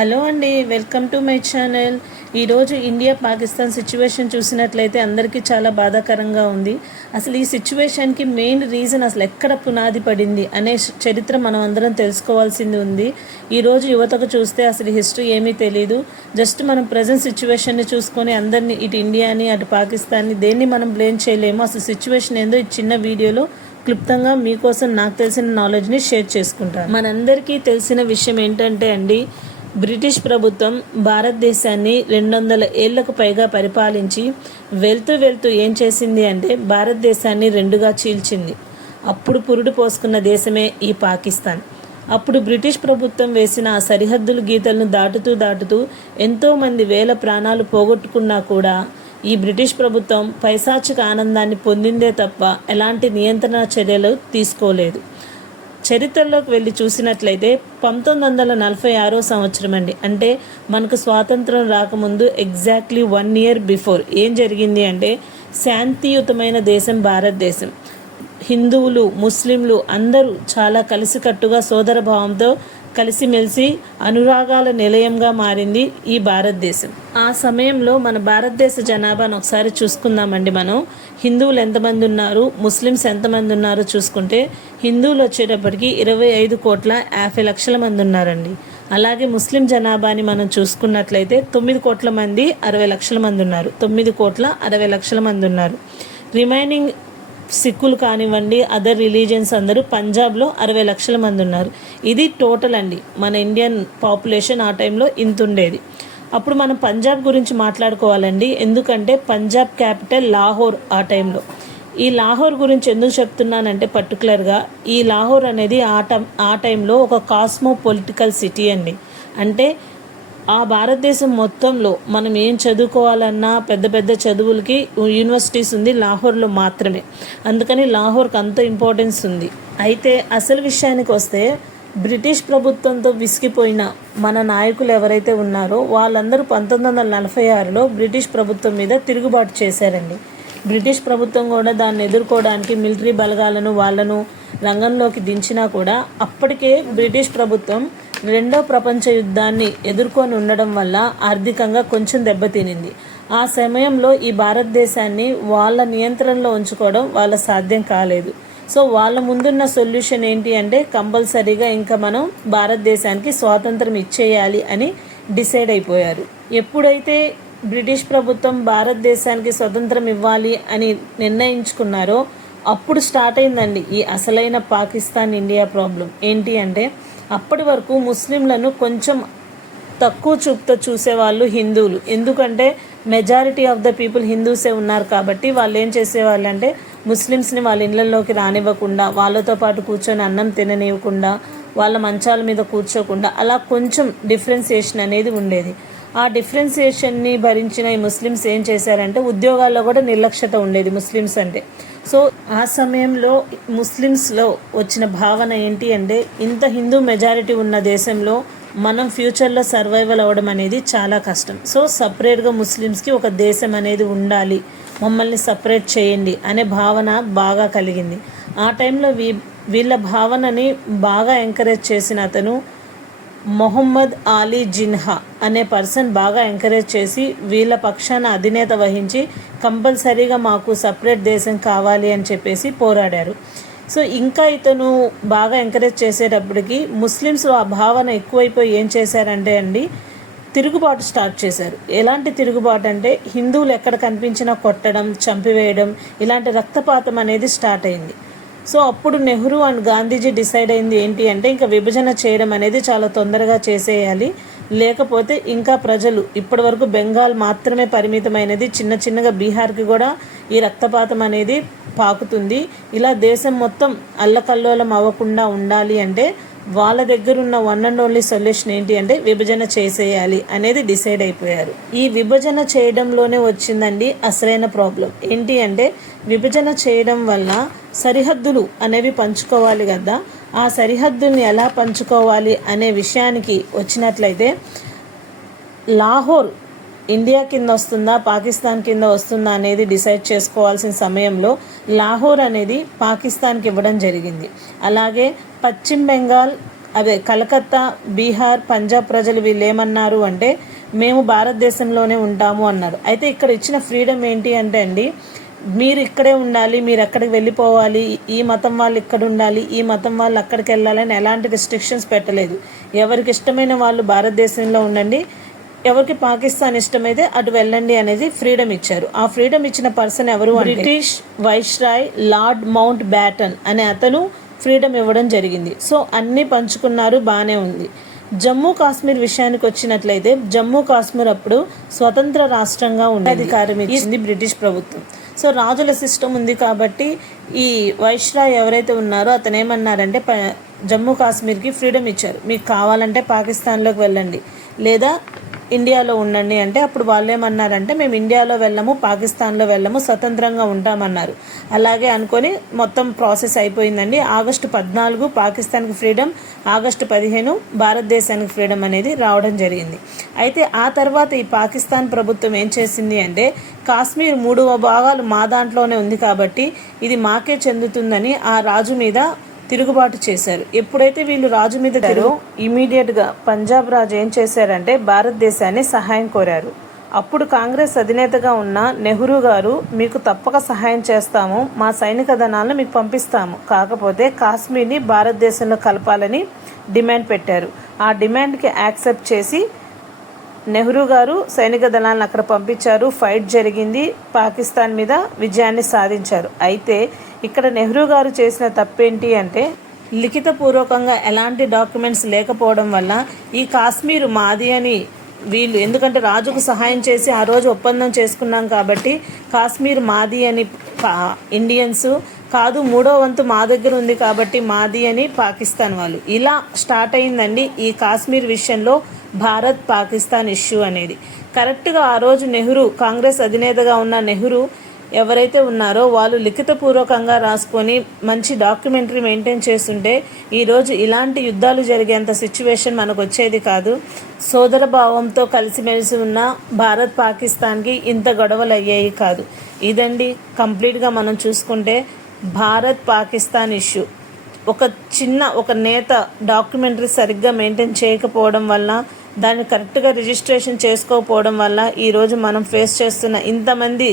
Hello అండి, welcome to my channel. ఈరోజు India Pakistan situation చూసినట్లయితే అందరికీ చాలా బాధాకరంగా ఉంది. అసలు ఈ సిచ్యువేషన్కి మెయిన్ రీజన్ అసలు ఎక్కడ పునాది పడింది అనే చరిత్ర మనం అందరం తెలుసుకోవాల్సింది ఉంది. ఈరోజు యువతకు చూస్తే అసలు హిస్టరీ ఏమీ తెలియదు. జస్ట్ మనం ప్రజెంట్ సిచ్యువేషన్ని చూసుకొని అందరినీ ఇటు ఇండియాని అటు పాకిస్తాన్ని దేన్ని మనం బ్లేమ్ చేయలేము. అసలు సిచ్యువేషన్ ఏందో ఈ చిన్న వీడియోలో క్లుప్తంగా మీకోసం నాకు తెలిసిన నాలెడ్జ్ని షేర్ చేసుకుంటాను. మనందరికీ తెలిసిన విషయం ఏంటంటే అండి, బ్రిటిష్ ప్రభుత్వం భారతదేశాన్ని 200 ఏళ్లకు పైగా పరిపాలించి వెళ్తూ ఏం చేసింది అంటే భారతదేశాన్ని రెండుగా చీల్చింది. అప్పుడు పురుడు పోసుకున్న దేశమే ఈ పాకిస్తాన్. అప్పుడు బ్రిటిష్ ప్రభుత్వం వేసిన ఆ సరిహద్దుల గీతలను దాటుతూ ఎంతోమంది వేల ప్రాణాలు పోగొట్టుకున్నా కూడా ఈ బ్రిటిష్ ప్రభుత్వం పైశాచిక ఆనందాన్ని పొందిందే తప్ప ఎలాంటి నియంత్రణ చర్యలు తీసుకోలేదు. చరిత్రలోకి వెళ్ళి చూసినట్లయితే 1946 సంవత్సరం అండి, అంటే మనకు స్వాతంత్రం రాకముందు ఎగ్జాక్ట్లీ 1 year బిఫోర్ ఏం జరిగింది అంటే, శాంతియుతమైన దేశం భారతదేశం. హిందువులు, ముస్లింలు అందరూ చాలా కలిసికట్టుగా సోదరభావంతో కలిసిమెలిసి అనురాగాల నిలయంగా మారింది ఈ భారతదేశం. ఆ సమయంలో మన భారతదేశ జనాభాను ఒకసారి చూసుకుందామండి. మనం హిందువులు ఎంతమంది ఉన్నారు, ముస్లిమ్స్ ఎంతమంది ఉన్నారో చూసుకుంటే హిందువులు వచ్చేటప్పటికి 25,50,00,000 మంది ఉన్నారండి. అలాగే ముస్లిం జనాభాని మనం చూసుకున్నట్లయితే 9 కోట్ల మంది 60 లక్షల మంది ఉన్నారు. 9,60,00,000 మంది ఉన్నారు. రిమైనింగ్ సిక్కులు కానివ్వండి, అదర్ రిలీజియన్స్ అందరూ పంజాబ్లో 60 లక్షల మంది ఉన్నారు. ఇది టోటల్ అండి. మన ఇండియన్ పాపులేషన్ ఆ టైంలో ఇంత ఉండేది. అప్పుడు మనం పంజాబ్ గురించి మాట్లాడుకోవాలండి, ఎందుకంటే పంజాబ్ క్యాపిటల్ లాహోర్ ఆ టైంలో. ఈ లాహోర్ గురించి ఎందుకు చెప్తున్నానంటే పర్టికులర్గా ఈ లాహోర్ అనేది ఆ టైంలో ఒక కాస్మో పొలిటికల్ సిటీ అండి. అంటే ఆ భారతదేశం మొత్తంలో మనం ఏం చదువుకోవాలన్నా పెద్ద చదువులకి యూనివర్సిటీస్ ఉంది లాహోర్లో మాత్రమే. అందుకని లాహోర్కి అంత ఇంపార్టెన్స్ ఉంది. అయితే అసలు విషయానికి వస్తే, బ్రిటిష్ ప్రభుత్వంతో విసిగిపోయిన మన నాయకులు ఎవరైతే ఉన్నారో వాళ్ళందరూ 1946లో బ్రిటిష్ ప్రభుత్వం మీద తిరుగుబాటు చేశారండి. బ్రిటిష్ ప్రభుత్వం కూడా దాన్ని ఎదుర్కోవడానికి మిలిటరీ బలగాలను వాళ్ళను రంగంలోకి దించినా కూడా అప్పటికే బ్రిటిష్ ప్రభుత్వం 2వ ప్రపంచ యుద్ధాన్ని ఎదుర్కొని ఉండడం వల్ల ఆర్థికంగా కొంచెం దెబ్బతినింది. ఆ సమయంలో ఈ భారతదేశాన్ని వాళ్ళ నియంత్రణలో ఉంచుకోవడం వాళ్ళ సాధ్యం కాలేదు. సో వాళ్ళ ముందున్న సొల్యూషన్ ఏంటి అంటే, కంపల్సరీగా ఇంకా మనం భారతదేశానికి స్వాతంత్రం ఇచ్చేయాలి అని డిసైడ్ అయిపోయారు. ఎప్పుడైతే బ్రిటిష్ ప్రభుత్వం భారతదేశానికి స్వతంత్రం ఇవ్వాలి అని నిర్ణయించుకున్నారో అప్పుడు స్టార్ట్ అయిందండి ఈ అసలైన పాకిస్తాన్ ఇండియా ప్రాబ్లం. ఏంటి అంటే, అప్పటి వరకు ముస్లింలను కొంచెం తక్కువ చూపుతో చూసేవాళ్ళు హిందువులు. ఎందుకంటే మెజారిటీ ఆఫ్ ద పీపుల్ హిందూసే ఉన్నారు కాబట్టి వాళ్ళు ఏం చేసేవాళ్ళు అంటే, ముస్లిమ్స్ని వాళ్ళ ఇళ్లలోకి రానివ్వకుండా, వాళ్ళతో పాటు కూర్చొని అన్నం తిననివ్వకుండా, వాళ్ళ మంచాల మీద కూర్చోకుండా అలా కొంచెం డిఫరెన్సియేషన్ అనేది ఉండేది. ఆ డిఫరెన్సియేషన్ని భరించిన ఈ ముస్లిమ్స్ ఏం చేశారంటే, ఉద్యోగాల్లో కూడా నిర్లక్ష్యత ఉండేది ముస్లిమ్స్ అంటే. సో ఆ సమయంలో ముస్లిమ్స్లో వచ్చిన భావన ఏంటి అంటే, ఇంత హిందూ మెజారిటీ ఉన్న దేశంలో మనం ఫ్యూచర్లో సర్వైవల్ అవ్వడం అనేది చాలా కష్టం. సో సపరేట్గా ముస్లిమ్స్కి ఒక దేశం అనేది ఉండాలి, మమ్మల్ని సపరేట్ చేయండి అనే భావన బాగా కలిగింది. ఆ టైంలో వీళ్ళ భావనని బాగా ఎంకరేజ్ చేసిన అతను మొహమ్మద్ అలీ జిన్హా అనే పర్సన్ బాగా ఎంకరేజ్ చేసి వీళ్ళ పక్షాన అధినేత వహించి కంపల్సరీగా మాకు సపరేట్ దేశం కావాలి అని చెప్పేసి పోరాడారు. సో ఇంకా ఇతను బాగా ఎంకరేజ్ చేసేటప్పటికి ముస్లిమ్స్ ఆ భావన ఎక్కువైపోయి ఏం చేశారంటే అండి, తిరుగుబాటు స్టార్ట్ చేశారు. ఎలాంటి తిరుగుబాటు అంటే, హిందువులు ఎక్కడ కనిపించినా కొట్టడం, చంపివేయడం, ఇలాంటి రక్తపాతం అనేది స్టార్ట్ అయింది. సో అప్పుడు నెహ్రూ అండ్ గాంధీజీ డిసైడ్ అయింది ఏంటి అంటే, ఇంకా విభజన చేయడం అనేది చాలా తొందరగా చేసేయాలి, లేకపోతే ఇంకా ప్రజలు ఇప్పటి వరకు బెంగాల్ మాత్రమే పరిమితమైనది, చిన్నగా బీహార్కి కూడా ఈ రక్తపాతం అనేది పాకుతుంది. ఇలా దేశం మొత్తం అల్లకల్లోలం అవ్వకుండా ఉండాలి అంటే వాళ్ళ దగ్గర ఉన్న వన్ అండ్ ఓన్లీ సొల్యూషన్ ఏంటి అంటే విభజన చేసేయాలి అనేది డిసైడ్ అయిపోయారు. ఈ విభజన చేయడంలోనే వచ్చిందండి అసలైన ప్రాబ్లం. ఏంటి అంటే, విభజన చేయడం వల్ల సరిహద్దులు అనేవి పంచుకోవాలి కదా, ఆ సరిహద్దుల్ని ఎలా పంచుకోవాలి అనే విషయానికి వచ్చినట్లయితే, లాహోర్ ఇండియా కింద వస్తుందా పాకిస్తాన్ కింద వస్తుందా అనేది డిసైడ్ చేసుకోవాల్సిన సమయంలో లాహోర్ అనేది పాకిస్తాన్కి ఇవ్వడం జరిగింది. అలాగే పశ్చిమ బెంగాల్ అదే కలకత్తా, బీహార్, పంజాబ్ ప్రజలు వీళ్ళు ఏమన్నారు అంటే మేము భారతదేశంలోనే ఉంటాము అన్నారు. అయితే ఇక్కడ ఇచ్చిన ఫ్రీడమ్ ఏంటి అంటే అండి, మీరు ఇక్కడే ఉండాలి, మీరు ఎక్కడికి వెళ్ళిపోవాలి, ఈ మతం వాళ్ళు ఇక్కడ ఉండాలి, ఈ మతం వాళ్ళు అక్కడికి వెళ్ళాలని ఎలాంటి రిస్ట్రిక్షన్స్ పెట్టలేదు. ఎవరికి ఇష్టమైన వాళ్ళు భారతదేశంలో ఉండండి, ఎవరికి పాకిస్తాన్ ఇష్టమైతే అటు వెళ్ళండి అనేది ఫ్రీడమ్ ఇచ్చారు. ఆ ఫ్రీడమ్ ఇచ్చిన పర్సన్ ఎవరు అంటే British viceroy lord mount baton అనే అతను ఫ్రీడమ్ ఇవ్వడం జరిగింది. సో అన్నీ పంచుకున్నారు, బాగానే ఉంది. జమ్మూ కాశ్మీర్ విషయానికి వచ్చినట్లయితే జమ్మూ కాశ్మీర్ అప్పుడు స్వతంత్ర రాష్ట్రంగా ఉండే అధికారం ఇచ్చింది బ్రిటిష్ ప్రభుత్వం. సో రాజుల సిస్టమ్ ఉంది కాబట్టి ఈ వైస్రాయ్ ఎవరైతే ఉన్నారో అతను ఏమన్నారంటే జమ్మూ కాశ్మీర్కి ఫ్రీడమ్ ఇచ్చారు. మీకు కావాలంటే పాకిస్తాన్లోకి వెళ్ళండి లేదా ఇండియాలో ఉండండి అంటే అప్పుడు వాళ్ళు ఏమన్నారంటే మేము ఇండియాలో వెళ్ళము, పాకిస్తాన్లో వెళ్ళము, స్వతంత్రంగా ఉంటామన్నారు. అలాగే అనుకొని మొత్తం ప్రాసెస్ అయిపోయిందండి. ఆగస్టు 14 పాకిస్తాన్కి ఫ్రీడమ్, ఆగస్టు 15 భారతదేశానికి ఫ్రీడమ్ అనేది రావడం జరిగింది. అయితే ఆ తర్వాత ఈ పాకిస్తాన్ ప్రభుత్వం ఏం చేసింది అంటే కాశ్మీర్ 3 భాగాలు మా దాంట్లోనే ఉంది కాబట్టి ఇది మాకే చెందుతుందని ఆ రాజు మీద తిరుగుబాటు చేశారు. ఎప్పుడైతే వీళ్ళు రాజు మీద ఇమీడియట్గా పంజాబ్ రాజు ఏం చేశారంటే భారతదేశాన్ని సహాయం కోరారు. అప్పుడు కాంగ్రెస్ అధినేతగా ఉన్న నెహ్రూ గారు మీకు తప్పక సహాయం చేస్తాము, మా సైనిక దళాలను మీకు పంపిస్తాము, కాకపోతే కాశ్మీర్ని భారతదేశంలో కలపాలని డిమాండ్ పెట్టారు. ఆ డిమాండ్కి యాక్సెప్ట్ చేసి నెహ్రూ గారు సైనిక దళాలను అక్కడ పంపించారు. ఫైట్ జరిగింది, పాకిస్తాన్ మీద విజయాన్ని సాధించారు. అయితే ఇక్కడ నెహ్రూ గారు చేసిన తప్పేంటి అంటే లిఖితపూర్వకంగా ఎలాంటి డాక్యుమెంట్స్ లేకపోవడం వల్ల ఈ కాశ్మీర్ మాది అని వీళ్ళు, ఎందుకంటే రాజుకు సహాయం చేసి ఆ రోజు ఒప్పందం చేసుకున్నాం కాబట్టి కాశ్మీర్ మాది అని ఇండియన్స్ కాదు, 3వ వంతు మా దగ్గర ఉంది కాబట్టి మాది అని పాకిస్తాన్ వాళ్ళు. ఇలా స్టార్ట్ అయిందండి ఈ కాశ్మీర్ విషయంలో భారత్ పాకిస్తాన్ ఇష్యూ అనేది. కరెక్ట్గా ఆ రోజు నెహ్రూ, కాంగ్రెస్ అధినేతగా ఉన్న నెహ్రూ ఎవరైతే ఉన్నారో వాళ్ళు లిఖితపూర్వకంగా రాసుకొని మంచి డాక్యుమెంటరీ మెయింటైన్ చేస్తుంటే ఈరోజు ఇలాంటి యుద్ధాలు జరిగేంత సిచ్యువేషన్ మనకు వచ్చేది కాదు. సోదర భావంతో కలిసిమెలిసి ఉన్న భారత్ పాకిస్తాన్కి ఇంత గొడవలు అయ్యాయి కాదు. ఇదండి కంప్లీట్గా మనం చూసుకుంటే భారత్ పాకిస్తాన్ ఇష్యూ. ఒక నేత డాక్యుమెంటరీ సరిగ్గా మెయింటైన్ చేయకపోవడం వల్ల, దాన్ని కరెక్ట్గా రిజిస్ట్రేషన్ చేసుకోకపోవడం వల్ల ఈరోజు మనం ఫేస్ చేస్తున్న ఇంతమంది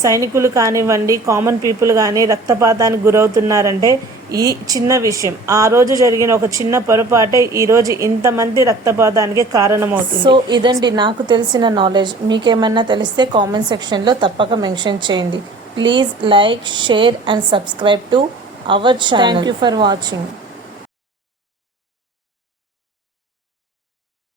సైనికులు కానివ్వండి, కామన్ పీపుల్ కానీ రక్తపాతానికి గురవుతున్నారంటే ఈ చిన్న విషయం, ఆ రోజు జరిగిన ఒక చిన్న పొరపాటే ఈరోజు ఇంతమంది రక్తపాతానికి కారణమవుతుంది. సో ఇదండి నాకు తెలిసిన నాలెడ్జ్. మీకేమన్నా తెలిస్తే కామెంట్ సెక్షన్లో తప్పక మెన్షన్ చేయండి. Please like, share and subscribe to our channel. Thank you for watching.